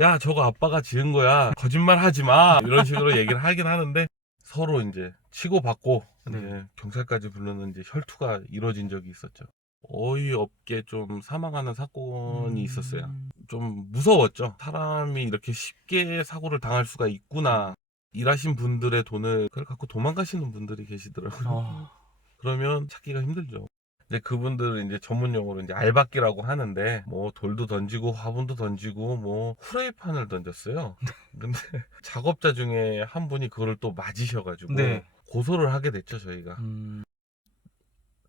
야, 저거 아빠가 지은 거야. 거짓말 하지 마. 이런 식으로 얘기를 하긴 하는데 서로 이제 치고받고 네. 이제 경찰까지 부르는 이제 혈투가 이루어진 적이 있었죠. 어이없게 좀 사망하는 사건이 있었어요. 좀 무서웠죠. 사람이 이렇게 쉽게 사고를 당할 수가 있구나. 일하신 분들의 돈을 그걸 갖고 도망가시는 분들이 계시더라고요. 어. 그러면 찾기가 힘들죠. 근데 그분들은 이제 전문 용어로 이제 알박기라고 하는데 뭐 돌도 던지고 화분도 던지고 뭐 후라이팬을 던졌어요. 근데 작업자 중에 한 분이 그거를 또 맞으셔가지고 네. 고소를 하게 됐죠, 저희가. 음.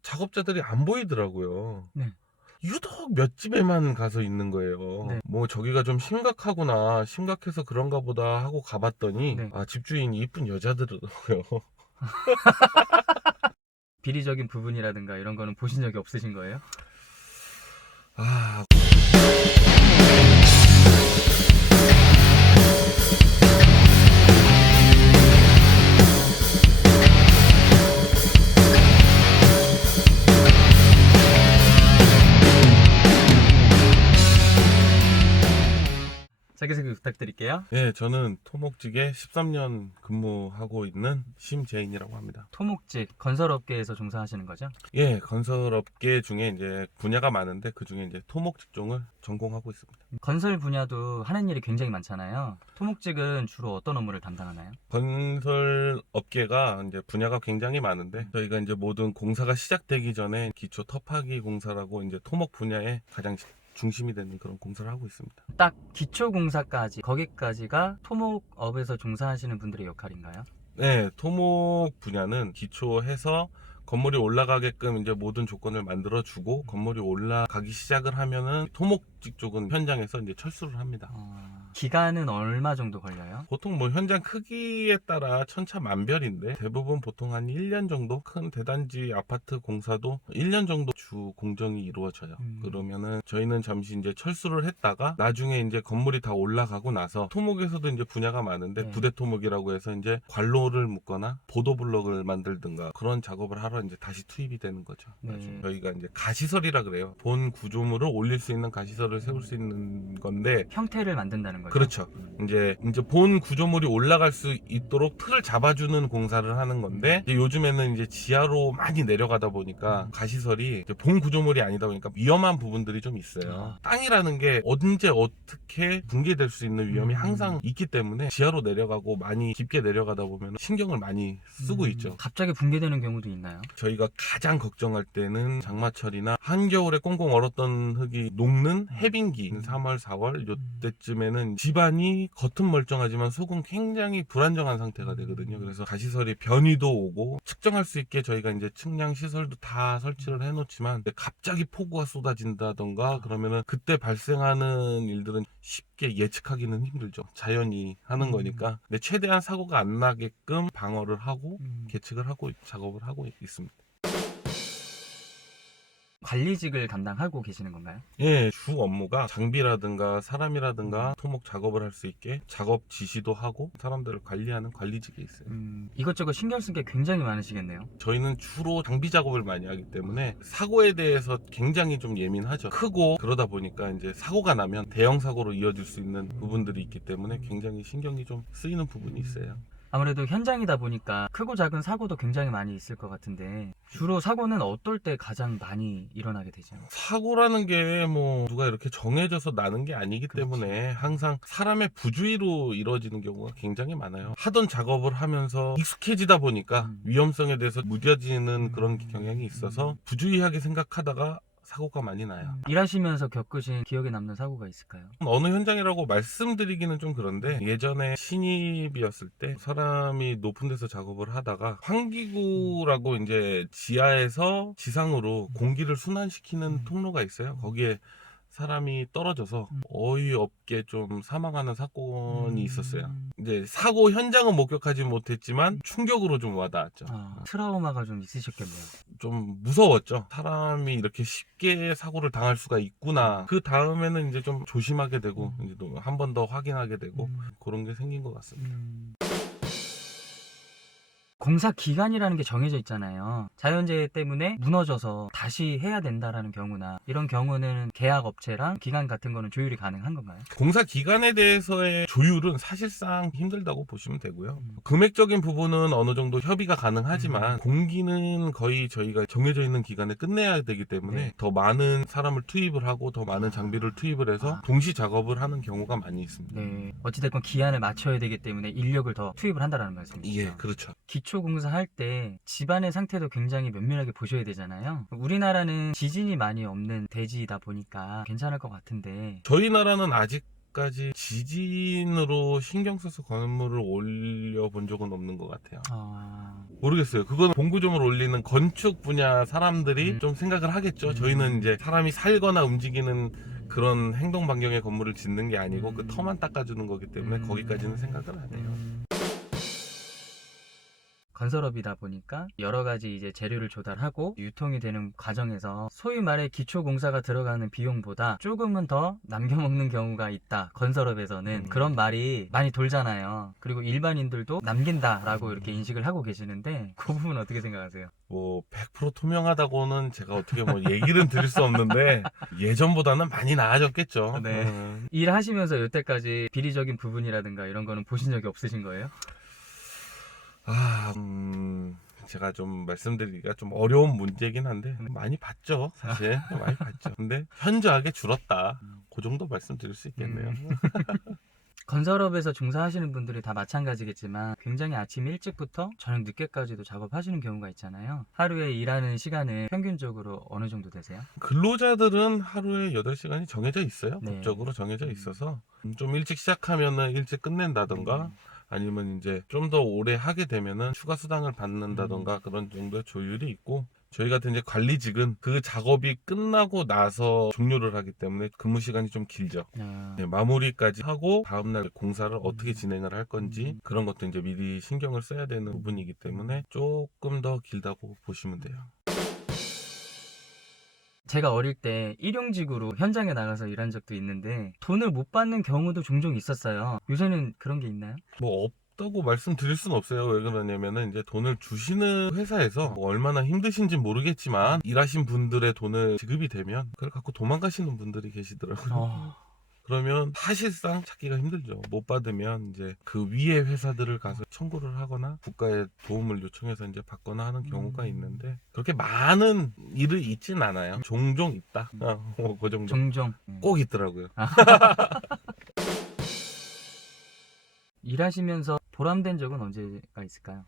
작업자들이 안 보이더라고요. 네. 유독 몇 집에만 가서 있는 거예요. 네. 뭐 저기가 좀 심각하구나, 심각해서 그런가 보다 하고 가봤더니 네. 아, 집주인이 이쁜 여자들이더라고요. 비리적인 부분이라든가 이런 거는 보신 적이 없으신 거예요? 아, 자기소개 부탁드릴게요. 예, 저는 토목직에 13년 근무하고 있는 심재인이라고 합니다. 토목직, 건설업계에서 종사하시는 거죠? 예, 건설업계 중에 이제 분야가 많은데 그 중에 이제 토목 직종을 전공하고 있습니다. 건설 분야도 하는 일이 굉장히 많잖아요. 토목직은 주로 어떤 업무를 담당하나요? 건설업계가 이제 분야가 굉장히 많은데 저희가 이제 모든 공사가 시작되기 전에 기초 터파기 공사라고 이제 토목 분야에 가장 중심이 되는 그런 공사를 하고 있습니다. 딱 기초공사까지, 거기까지가 토목업에서 종사하시는 분들의 역할인가요? 네, 토목 분야는 기초해서 건물이 올라가게끔 이제 모든 조건을 만들어주고 건물이 올라가기 시작을 하면은 토목직 쪽은 현장에서 이제 철수를 합니다. 기간은 얼마 정도 걸려요? 보통 뭐 현장 크기에 따라 천차만별인데 대부분 보통 한 1년 정도 큰 대단지 아파트 공사도 1년 정도 주 공정이 이루어져요. 그러면은 저희는 잠시 이제 철수를 했다가 나중에 이제 건물이 다 올라가고 나서 토목에서도 이제 분야가 많은데 네. 부대 토목이라고 해서 이제 관로를 묶거나 보도블럭을 만들든가 그런 작업을 하러 이제 다시 투입이 되는 거죠. 네. 나중에 저희가 이제 가시설이라 그래요. 본 구조물을 올릴 수 있는 가시설을 세울 수 있는 건데 형태를 만든다는 거죠? 그렇죠. 이제 본 구조물이 올라갈 수 있도록 틀을 잡아주는 공사를 하는 건데 이제 요즘에는 이제 지하로 많이 내려가다 보니까 가시설이 이제 본 구조물이 아니다 보니까 위험한 부분들이 좀 있어요. 땅이라는 게 언제 어떻게 붕괴될 수 있는 위험이 항상 있기 때문에 지하로 내려가고 많이 깊게 내려가다 보면 신경을 많이 쓰고 있죠. 갑자기 붕괴되는 경우도 있나요? 저희가 가장 걱정할 때는 장마철이나 한겨울에 꽁꽁 얼었던 흙이 녹는 해빙기 3월, 4월 요때쯤에는 집안이 겉은 멀쩡하지만 속은 굉장히 불안정한 상태가 되거든요. 그래서 가시설이 변이도 오고 측정할 수 있게 저희가 이제 측량 시설도 다 설치를 해놓지만 갑자기 폭우가 쏟아진다던가 그러면은 그때 발생하는 일들은 쉽게 예측하기는 힘들죠. 자연이 하는 거니까. 근데 최대한 사고가 안 나게끔 방어를 하고 계측을 하고 작업을 하고 있습니다. 관리직을 담당하고 계시는 건가요? 예, 주 업무가 장비라든가 사람이라든가 토목 작업을 할 수 있게 작업 지시도 하고 사람들을 관리하는 관리직에 있어요. 이것저것 신경 쓴 게 굉장히 많으시겠네요. 저희는 주로 장비 작업을 많이 하기 때문에 사고에 대해서 굉장히 좀 예민하죠. 크고 그러다 보니까 이제 사고가 나면 대형 사고로 이어질 수 있는 부분들이 있기 때문에 굉장히 신경이 좀 쓰이는 부분이 있어요. 아무래도 현장이다 보니까 크고 작은 사고도 굉장히 많이 있을 것 같은데 주로 사고는 어떨 때 가장 많이 일어나게 되죠? 사고라는 게 뭐 누가 이렇게 정해져서 나는 게 아니기 때문에 항상 사람의 부주의로 이루어지는 경우가 굉장히 많아요. 하던 작업을 하면서 익숙해지다 보니까 위험성에 대해서 무뎌지는 그런 경향이 있어서 부주의하게 생각하다가 사고가 많이 나요. 일하시면서 겪으신 기억에 남는 사고가 있을까요? 어느 현장이라고 말씀드리기는 좀 그런데 예전에 신입이었을 때 사람이 높은 데서 작업을 하다가 환기구라고 이제 지하에서 지상으로 공기를 순환시키는 통로가 있어요. 거기에 사람이 떨어져서 어이없게 좀 사망하는 사건이 있었어요. 이제 사고 현장은 목격하지 못했지만 충격으로 좀 와닿았죠. 트라우마가 좀 있으셨겠네요. 좀 무서웠죠. 사람이 이렇게 쉽게 사고를 당할 수가 있구나. 그 다음에는 이제 좀 조심하게 되고 이제 또 한 번 더 확인하게 되고 그런 게 생긴 것 같습니다. 공사 기간이라는 게 정해져 있잖아요. 자연재해 때문에 무너져서 다시 해야 된다라는 경우나 이런 경우는 계약 업체랑 기간 같은 거는 조율이 가능한 건가요? 공사 기간에 대해서의 조율은 사실상 힘들다고 보시면 되고요. 금액적인 부분은 어느 정도 협의가 가능하지만 공기는 거의 저희가 정해져 있는 기간에 끝내야 되기 때문에 네. 더 많은 사람을 투입을 하고 더 많은 장비를 투입을 해서 동시 작업을 하는 경우가 많이 있습니다. 네. 어찌됐건 기한을 맞춰야 되기 때문에 인력을 더 투입을 한다라는 말씀이시죠. 예, 그렇죠. 기초공사할 때 집안의 상태도 굉장히 면밀하게 보셔야 되잖아요. 우리나라는 지진이 많이 없는 대지이다 보니까 괜찮을 것 같은데 저희 나라는 아직까지 지진으로 신경 써서 건물을 올려본 적은 없는 것 같아요. 모르겠어요. 그거는 본구점을 올리는 건축 분야 사람들이 좀 생각을 하겠죠. 저희는 이제 사람이 살거나 움직이는 그런 행동 반경의 건물을 짓는 게 아니고 그 터만 닦아주는 거기 때문에 거기까지는 생각을 안 해요. 건설업이다 보니까 여러 가지 이제 재료를 조달하고 유통이 되는 과정에서 소위 말해 기초공사가 들어가는 비용보다 조금은 더 남겨먹는 경우가 있다. 건설업에서는 그런 말이 많이 돌잖아요. 그리고 일반인들도 남긴다라고 이렇게 인식을 하고 계시는데 그 부분 어떻게 생각하세요? 뭐 100% 투명하다고는 제가 어떻게 뭐 얘기는 드릴 수 없는데 예전보다는 많이 나아졌겠죠. 네. 일하시면서 여태까지 비리적인 부분이라든가 이런 거는 보신 적이 없으신 거예요? 제가 좀 말씀드리기가 좀 어려운 문제긴 한데 많이 봤죠, 사실. 많이 봤죠. 근데 현저하게 줄었다. 그 정도 말씀드릴 수 있겠네요. 건설업에서 종사하시는 분들이 다 마찬가지겠지만 굉장히 아침 일찍부터 저녁 늦게까지도 작업하시는 경우가 있잖아요. 하루에 일하는 시간은 평균적으로 어느 정도 되세요? 근로자들은 하루에 8시간이 정해져 있어요. 네. 법적으로 정해져 있어서 좀 일찍 시작하면은 일찍 끝낸다던가 아니면 이제 좀 더 오래 하게 되면은 추가 수당을 받는다던가 그런 정도의 조율이 있고, 저희 같은 이제 관리직은 그 작업이 끝나고 나서 종료를 하기 때문에 근무 시간이 좀 길죠. 네, 마무리까지 하고 다음날 공사를 어떻게 진행을 할 건지 그런 것도 이제 미리 신경을 써야 되는 부분이기 때문에 조금 더 길다고 보시면 돼요. 제가 어릴 때 일용직으로 현장에 나가서 일한 적도 있는데 돈을 못 받는 경우도 종종 있었어요. 요새는 그런 게 있나요? 뭐 없다고 말씀드릴 수는 없어요. 왜 그러냐면은 이제 돈을 주시는 회사에서 뭐 얼마나 힘드신지 모르겠지만 일하신 분들의 돈을 지급이 되면 그걸 갖고 도망가시는 분들이 계시더라고요. 그러면 사실상 찾기가 힘들죠. 못 받으면 이제 그 위에 회사들을 가서 청구를 하거나 국가에 도움을 요청해서 이제 받거나 하는 경우가 있는데 그렇게 많은 일이 있진 않아요. 종종 있다. 그 정도. 종종. 꼭 있더라고요. 일하시면서 보람된 적은 언제가 있을까요?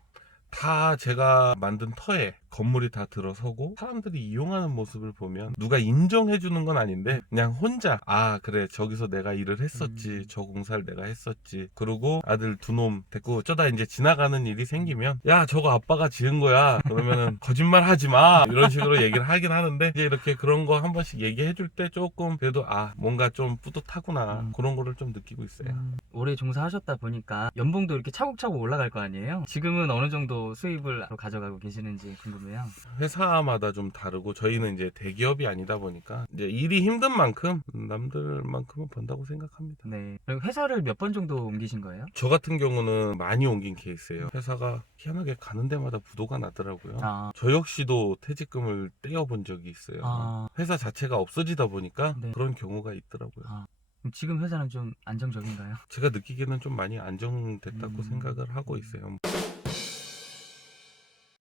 다 제가 만든 터에 건물이 다 들어서고 사람들이 이용하는 모습을 보면 누가 인정해 주는 건 아닌데 그냥 혼자 그래 저기서 내가 일을 했었지, 저 공사를 내가 했었지, 그리고 아들 두 놈 데리고 어쩌다 이제 지나가는 일이 생기면 야 저거 아빠가 지은 거야 그러면은 거짓말 하지 마 이런 식으로 얘기를 하긴 하는데 이제 이렇게 그런 거 한 번씩 얘기해 줄 때 조금 그래도 뭔가 좀 뿌듯하구나 그런 거를 좀 느끼고 있어요. 오래 종사하셨다 보니까 연봉도 이렇게 차곡차곡 올라갈 거 아니에요? 지금은 어느 정도 수입을 가져가고 계시는지 궁금해요. 회사마다 좀 다르고 저희는 이제 대기업이 아니다 보니까 이제 일이 힘든 만큼 남들만큼은 번다고 생각합니다. 네. 그리고 회사를 몇 번 정도 옮기신 거예요? 저 같은 경우는 많이 옮긴 케이스예요. 회사가 희한하게 가는 데마다 부도가 나더라고요. 저 역시도 퇴직금을 떼어본 적이 있어요. 회사 자체가 없어지다 보니까 네. 그런 경우가 있더라고요. 그럼 지금 회사는 좀 안정적인가요? 제가 느끼기에는 좀 많이 안정됐다고 생각을 하고 있어요.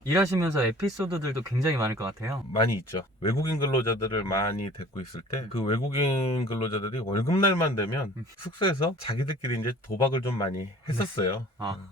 일하시면서 에피소드들도 굉장히 많을 것 같아요. 많이 있죠. 외국인 근로자들을 많이 데리고 있을 때 그 외국인 근로자들이 월급날만 되면 숙소에서 자기들끼리 이제 도박을 좀 많이 했었어요.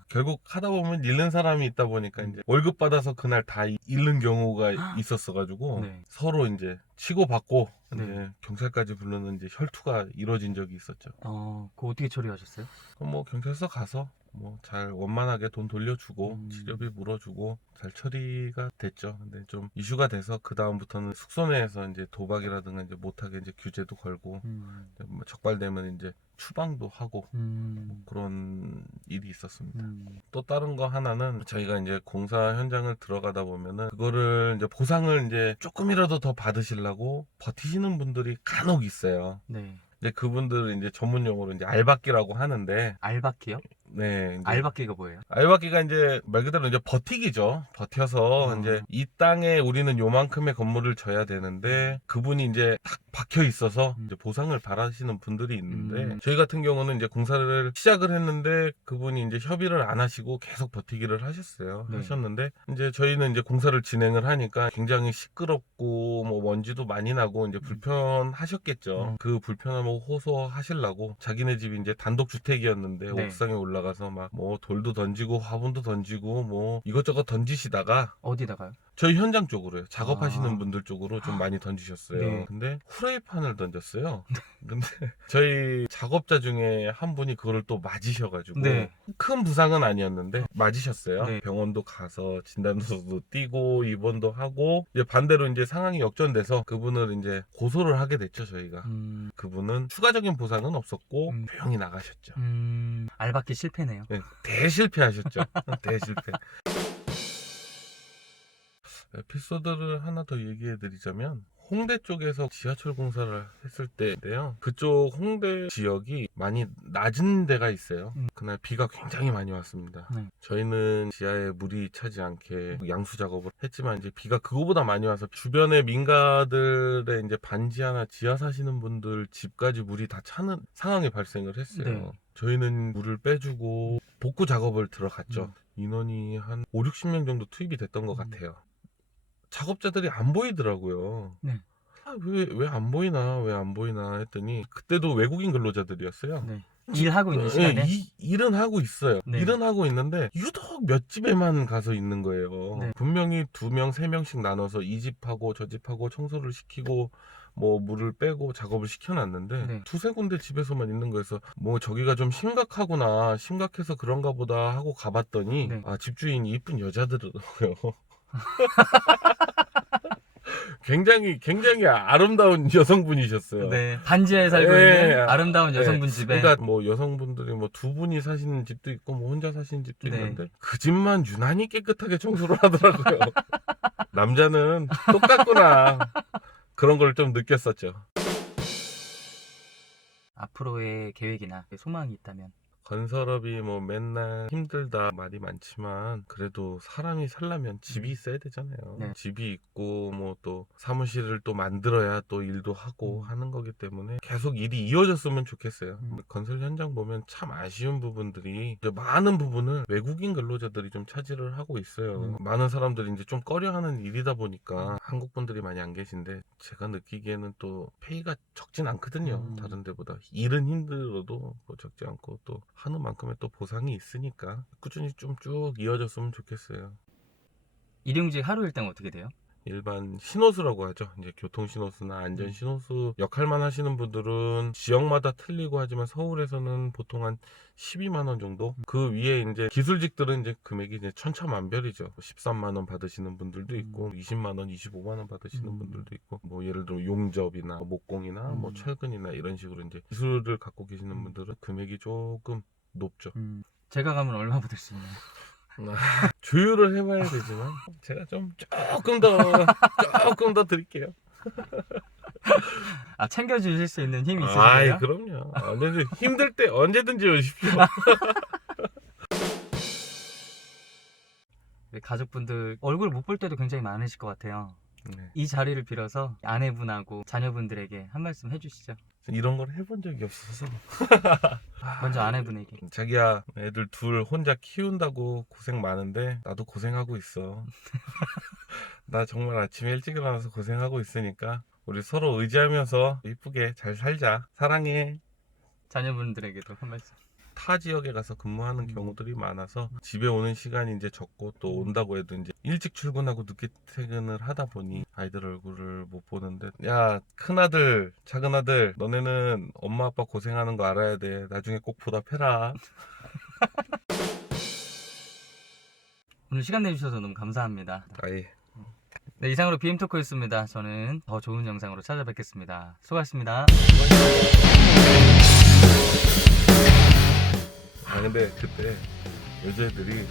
결국 하다 보면 잃는 사람이 있다 보니까 이제 월급 받아서 그날 다 잃는 경우가 있었어가지고 서로 이제 치고받고 이제 경찰까지 부르는 이제 혈투가 이루어진 적이 있었죠. 그거 어떻게 처리하셨어요? 그럼 뭐 경찰서 가서 뭐 잘 원만하게 돈 돌려주고 치료비 물어주고 잘 처리가 됐죠. 근데 좀 이슈가 돼서 그 다음부터는 숙소 내에서 이제 도박이라든가 이제 못하게 이제 규제도 걸고 뭐 적발되면 이제 추방도 하고 뭐 그런 일이 있었습니다. 또 다른 거 하나는 저희가 이제 공사 현장을 들어가다 보면은 그거를 이제 보상을 이제 조금이라도 더 받으시려고 버티시는 분들이 간혹 있어요. 네. 근데 그분들은 이제 전문 용어로 이제 알박기라고 하는데 알바키요? 네. 이제 알박기가 뭐예요? 알박기가 이제 말 그대로 이제 버티기죠. 버텨서 이제 이 땅에 우리는 요만큼의 건물을 져야 되는데 그분이 이제 딱 박혀 있어서 이제 보상을 바라시는 분들이 있는데 저희 같은 경우는 이제 공사를 시작을 했는데 그분이 이제 협의를 안 하시고 계속 버티기를 하셨어요. 네. 하셨는데 이제 저희는 이제 공사를 진행을 하니까 굉장히 시끄럽고 뭐 먼지도 많이 나고 이제 불편하셨겠죠. 그 불편함을 호소하시려고 자기네 집이 이제 단독 주택이었는데 네. 옥상에 올라가서 막 뭐 돌도 던지고 화분도 던지고 뭐 이것저것 던지시다가 어디다가요? 저희 현장 쪽으로요. 작업하시는 아. 분들 쪽으로 좀 많이 던지셨어요. 네. 근데 후라이팬을 던졌어요. 근데 저희 작업자 중에 한 분이 그거를 또 맞으셔가지고 네. 큰 부상은 아니었는데 맞으셨어요. 네. 병원도 가서 진단서도 띄고 입원도 하고 이제 반대로 이제 상황이 역전돼서 그분을 이제 고소를 하게 됐죠 저희가. 그분은 추가적인 보상은 없었고 조용히 나가셨죠. 알박기 실패네요. 네, 대실패하셨죠. 대실패. 에피소드를 하나 더 얘기해 드리자면 홍대 쪽에서 지하철 공사를 했을 때인데요. 그쪽 홍대 지역이 많이 낮은 데가 있어요. 그날 비가 굉장히 많이 왔습니다. 네. 저희는 지하에 물이 차지 않게 양수 작업을 했지만 이제 비가 그거보다 많이 와서 주변의 민가들의 이제 반지하나 지하 사시는 분들 집까지 물이 다 차는 상황이 발생을 했어요. 네. 저희는 물을 빼주고 복구 작업을 들어갔죠. 인원이 한 5, 60명 정도 투입이 됐던 것 같아요. 작업자들이 안 보이더라고요. 네. 왜 안 보이나 왜 안 보이나 했더니 그때도 외국인 근로자들이었어요. 네. 일하고 있는 시간에? 일은 하고 있어요. 네. 일은 하고 있는데 유독 몇 집에만 가서 있는 거예요. 네. 분명히 2명, 3명씩 나눠서 이 집하고 저 집하고 청소를 시키고 뭐 물을 빼고 작업을 시켜놨는데 네. 두세 군데 집에서만 있는 거여서 뭐 저기가 좀 심각하구나, 심각해서 그런가 보다 하고 가봤더니 네. 집주인이 이쁜 여자들이더라고요. 굉장히 아름다운 여성분이셨어요. 네. 반지하에 살고 네. 있는 아름다운 여성분 집에. 그러니까 뭐 여성분들이 뭐 두 분이 사시는 집도 있고 뭐 혼자 사시는 집도 네. 있는데 그 집만 유난히 깨끗하게 청소를 하더라고요. 남자는 똑같구나. 그런 걸 좀 느꼈었죠. 앞으로의 계획이나 소망이 있다면? 건설업이 뭐 맨날 힘들다 말이 많지만 그래도 사람이 살려면 집이 있어야 되잖아요. 네. 집이 있고 뭐 또 사무실을 또 만들어야 또 일도 하고 하는 거기 때문에 계속 일이 이어졌으면 좋겠어요. 근데 건설 현장 보면 참 아쉬운 부분들이 이제 많은 부분을 외국인 근로자들이 좀 차지를 하고 있어요. 많은 사람들이 이제 좀 꺼려하는 일이다 보니까 한국 분들이 많이 안 계신데 제가 느끼기에는 또 페이가 적진 않거든요. 다른 데보다 일은 힘들어도 뭐 적지 않고 또 하는 만큼의 또 보상이 있으니까 꾸준히 좀 쭉 이어졌으면 좋겠어요. 일용직 하루 일당 어떻게 돼요? 일반 신호수라고 하죠. 이제 교통 신호수나 안전 신호수 역할만 하시는 분들은 지역마다 틀리고 하지만 서울에서는 보통 한 12만 원 정도. 그 위에 이제 기술직들은 이제 금액이 이제 천차만별이죠. 13만 원 받으시는 분들도 있고 20만 원, 25만 원 받으시는 분들도 있고 뭐 예를 들어 용접이나 목공이나 뭐 철근이나 이런 식으로 이제 기술을 갖고 계시는 분들은 금액이 조금 높죠. 제가 가면 얼마 받을 수 있나요? 조율을 해봐야 되지만 제가 좀 조금 더 드릴게요. 챙겨주실 수 있는 힘이 있으세요? 아이 그럼요. 언제든 힘들 때 언제든지 오십시오. 가족분들 얼굴 못 볼 때도 굉장히 많으실 것 같아요. 네. 이 자리를 빌어서 아내분하고 자녀분들에게 한 말씀 해주시죠. 이런 걸 해본 적이 없어서. 먼저 아내분에게. 자기야, 애들 둘 혼자 키운다고 고생 많은데 나도 고생하고 있어. 나 정말 아침에 일찍 일어나서 고생하고 있으니까 우리 서로 의지하면서 이쁘게 잘 살자. 사랑해. 자녀분들에게도 한 말씀. 타 지역에 가서 근무하는 경우들이 많아서 집에 오는 시간이 이제 적고 또 온다고 해도 이제 일찍 출근하고 늦게 퇴근을 하다 보니 아이들 얼굴을 못 보는데, 야, 큰아들, 작은아들, 너네는 엄마 아빠 고생하는 거 알아야 돼. 나중에 꼭 보답해라. 오늘 시간 내주셔서 너무 감사합니다. 아예. 네, 이상으로 BM토크였습니다. 저는 더 좋은 영상으로 찾아뵙겠습니다. 수고하셨습니다. 근데 그때 여자애들이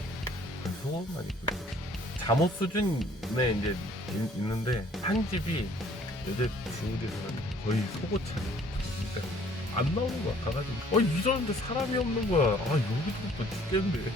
속옷만 입고 있었어. 잠옷 수준에 이제 있는데 한 집이 여자 둘이서 거의 속옷 차림. 안 나오는 거야. 가가지고 이러는데 사람이 없는 거야. 아 여기도 또 죽겠네.